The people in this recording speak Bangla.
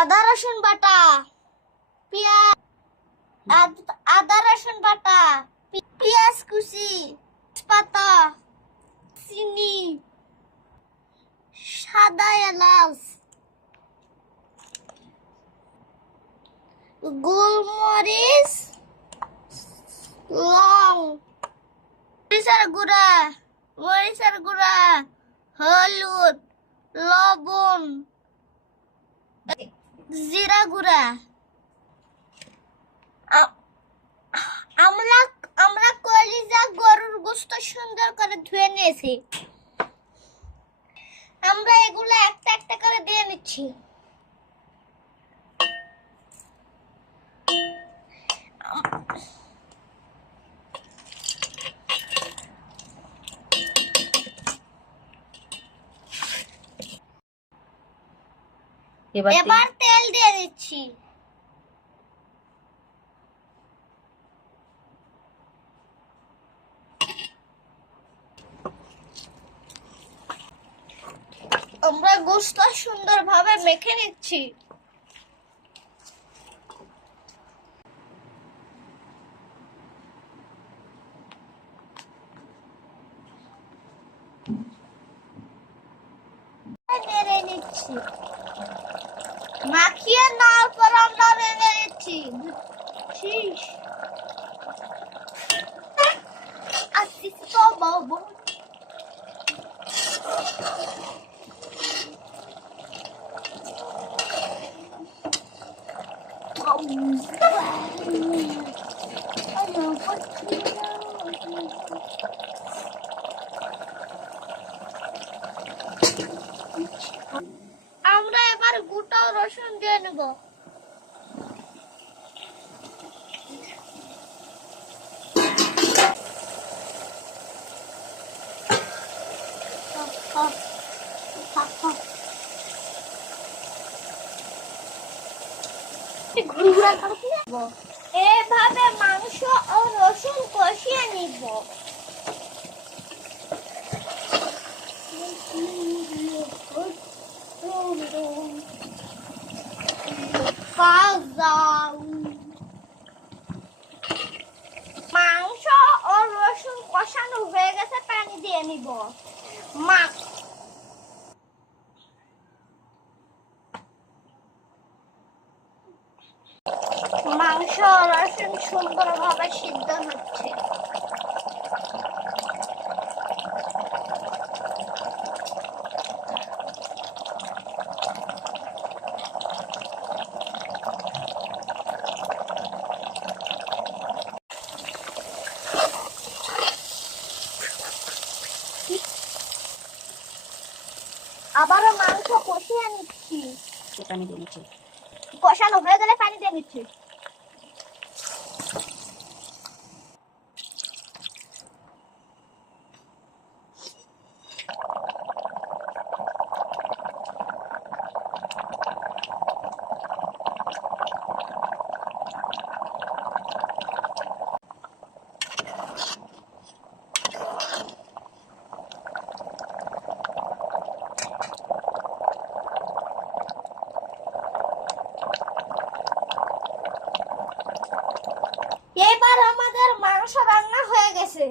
আদা রসুন বাটা, পেঁয়াজ, আদা রসুন বাটা, পেঁয়াজ কুচি, পাতা, চিনি, সাদা এলাচ, গোলমরিচ, লং, মরিচের গুঁড়া, হলুদ, লবণ, জিরা গুঁড়া। আমরা আমরা কলিজা গরুর গোশত সুন্দর করে ধুয়ে নিয়েছি। আমরা এগুলো একটা একটা করে দিয়ে নিচ্ছি। এবার তেল দিয়ে দিচ্ছি। আমরা গোশত সুন্দরভাবে মেখে নিচ্ছি। নেড়ে নিচ্ছি, মাখিয়ে নেওয়ার পর আমরা নেড়ে নিচ্ছি। আস্তে তো বাবু আমরা এবার গোটা রসুন দিয়ে নেব। এভাবে মাংস ও রসুন কষিয়ে নিব। মাংস ও রসুন কষানো হয়ে গেছে, পানি দিয়ে নিব। মাংস ও রসুন সুন্দরভাবে সিদ্ধ হচ্ছে। আবারও মাংস কষিয়ে নিচ্ছি। পানি দিয়ে নিচ্ছি। কষানো হয়ে গেলে পানি দিয়ে নিচ্ছি। এবার আমাদের মাংস রান্না হয়ে গেছে।